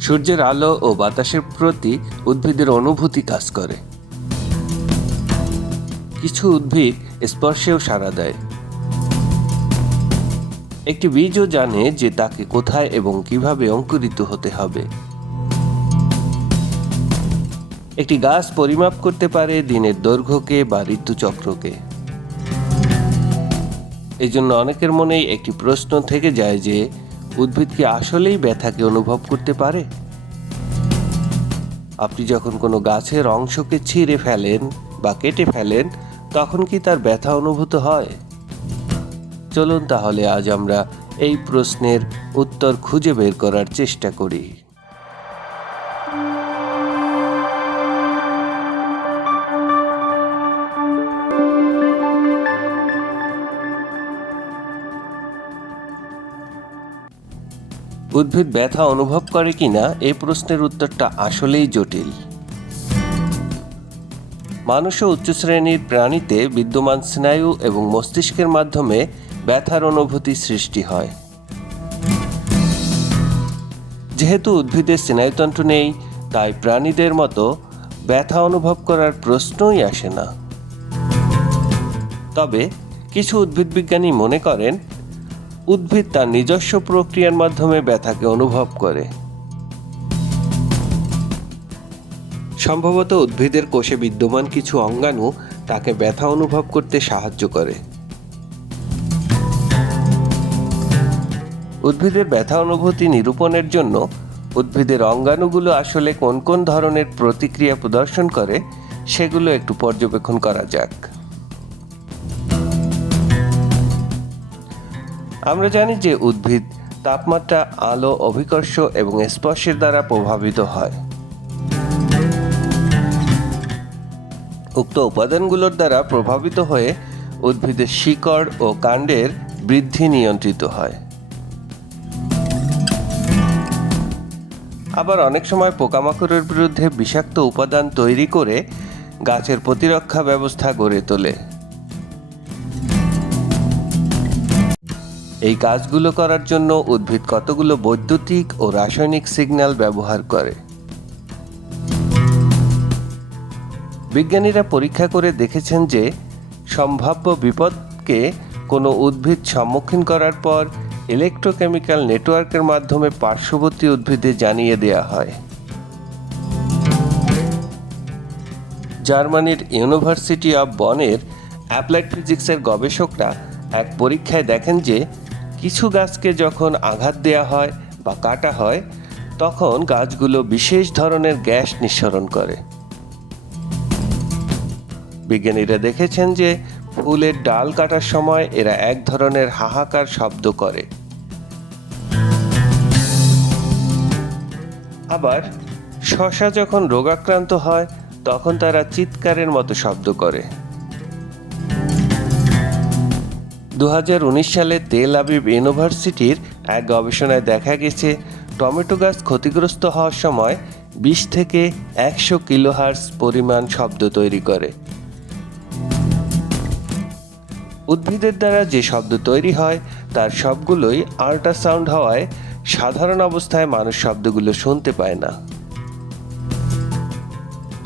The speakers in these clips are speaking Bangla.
সূর্যের আলো ও বাতাসের প্রতি উদ্ভিদের অনুভূতি কাজ করে। কিছু উদ্ভিদ স্পর্শেও সাড়া দেয়। একটি বীজও জানে যে তাকে কোথায় এবং কীভাবে অঙ্কুরিত হতে হবে। একটি গাছ পরিমাপ করতে পারে দিনের দৈর্ঘ্যকে বা ঋতুচক্রকে। এই জন্য অনেকের মনেই একটি প্রশ্ন থেকে যায় যে উদ্ভিদ কি আসলেই ব্যথাকে অনুভব করতে পারে? আপনি যখন কোনো গাছের অংশকে ছিঁড়ে ফেলেন বা কেটে ফেলেন, তখন কি তার ব্যথা অনুভূত হয়? চলুন তাহলে আজ আমরা এই প্রশ্নের উত্তর খুঁজে বের করার চেষ্টা করি। উদ্ভিদ ব্যথা অনুভব করে কিনা এই প্রশ্নের উত্তরটা আসলেই জটিল। মানুষ ও উচ্চ শ্রেণির প্রাণীতে বিদ্যমান স্নায়ু এবং মস্তিষ্কের মাধ্যমে ব্যথার অনুভূতি সৃষ্টি হয়। যেহেতু উদ্ভিদের স্নায়ুতন্ত্র নেই, তাই প্রাণীদের মতো ব্যথা অনুভব করার প্রশ্নই আসে না। তবে কিছু উদ্ভিদ বিজ্ঞানী মনে করেন উদ্ভিদ তার নিজস্ব প্রক্রিয়ার মাধ্যমে ব্যথাকে অনুভব করে। সম্ভবত উদ্ভিদের কোষে বিদ্যমান কিছু অঙ্গাণু তাকে ব্যথা অনুভব করতে সাহায্য করে। উদ্ভিদের ব্যথা অনুভূতি নিরূপণের জন্য উদ্ভিদের অঙ্গাণুগুলো আসলে কোন কোন ধরনের প্রতিক্রিয়া প্রদর্শন করে, সেগুলো একটু পর্যবেক্ষণ করা যাক। আমরা জানি যে উদ্ভিদ তাপমাত্রা, আলো, অভিকর্ষ এবং স্পর্শের দ্বারা প্রভাবিত হয়। উক্ত উপাদানগুলোর দ্বারা প্রভাবিত হয়ে উদ্ভিদের শিকড় ও কাণ্ডের বৃদ্ধি নিয়ন্ত্রিত হয়। আবার অনেক সময় পোকামাকড়ের বিরুদ্ধে বিষাক্ত উপাদান তৈরি করে গাছের প্রতিরক্ষা ব্যবস্থা গড়ে তোলে। এই কাজগুলো করার জন্য উদ্ভিদ কতগুলো বৈদ্যুতিক ও রাসায়নিক সিগন্যাল ব্যবহার করে? বিজ্ঞানীরা পরীক্ষা করে দেখেছেন যে সম্ভাব্য বিপদকে কোনো উদ্ভিদ সম্মুখীন করার পর ইলেকট্রোকেমিক্যাল নেটওয়ার্কের মাধ্যমে পার্শ্ববর্তী উদ্ভিদে জানিয়ে দেওয়া হয়। জার্মানির ইউনিভার্সিটি অব বনের অ্যাপ্লাইড ফিজিক্সের গবেষকরা এক পরীক্ষায় দেখেন যে কিছু গাছকে যখন আঘাত দেওয়া হয় বা কাটা হয়, তখন গাছগুলো বিশেষ ধরনের গ্যাস নিঃসরণ করে। বিজ্ঞানীরা দেখেছেন যে ফুলের ডাল কাটার সময় এরা এক ধরনের হাহাকার শব্দ করে। আবার শশা যখন রোগাক্রান্ত হয়, তখন তারা চিৎকারের মতো শব্দ করে। দু হাজার উনিশ সালে তেল আবিব ইউনিভার্সিটির এক গবেষণায় দেখা গেছে, টমেটো গাছ ক্ষতিগ্রস্ত হওয়ার সময় বিশ থেকে একশো কিলোহার্স পরিমাণ শব্দ তৈরি করে। উদ্ভিদের দ্বারা যে শব্দ তৈরি হয়, তার সবগুলোই আল্ট্রাসাউন্ড হওয়ায় সাধারণ অবস্থায় মানুষ শব্দগুলো শুনতে পায় না।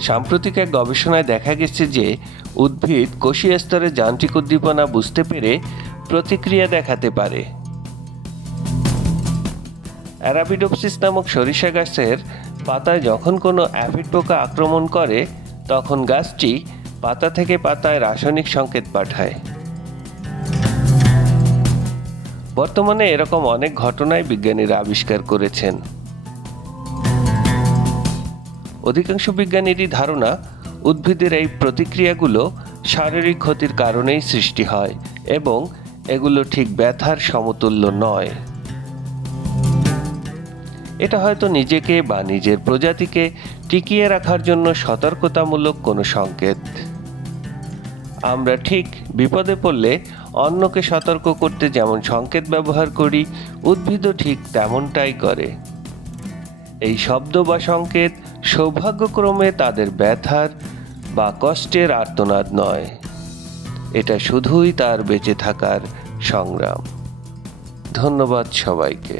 সাম্প্রতিক এক গবেষণায় দেখা গেছে যে, উদ্ভিদ কোষীয় স্তরে যান্ত্রিক উদ্দীপনা বুঝতে পেরে প্রতিক্রিয়া দেখাতে পারে। অ্যারাবিডোপসিস নামক সরিষা গাছের পাতায় যখন কোনো অ্যাফিড পোকা আক্রমণ করে, তখন গাছটি পাতা থেকে পাতায় রাসায়নিক সংকেত পাঠায়। বর্তমানে এরকম অনেক ঘটনাই বিজ্ঞানীরা আবিষ্কার করেছেন। অধিকাংশ বিজ্ঞানীরই ধারণা, উদ্ভিদের এই প্রতিক্রিয়াগুলো শারীরিক ক্ষতির কারণেই সৃষ্টি হয় এবং এগুলো ঠিক ব্যথার সমতুল্য নয়। এটা হয়তো নিজেকে বা নিজের প্রজাতিকে টিকিয়ে রাখার জন্য সতর্কতামূলক কোনো সংকেত। আমরা ঠিক বিপদে পড়লে অন্যকে সতর্ক করতে যেমন সংকেত ব্যবহার করি, উদ্ভিদও ঠিক তেমনটাই করে। এই শব্দ বা সংকেত সৌভাগ্যক্রমে তাদের ব্যথার বা কষ্টের আর্তনাদ নয়। এটা শুধুই তার বেঁচে থাকার সংগ্রাম। ধন্যবাদ সবাইকে।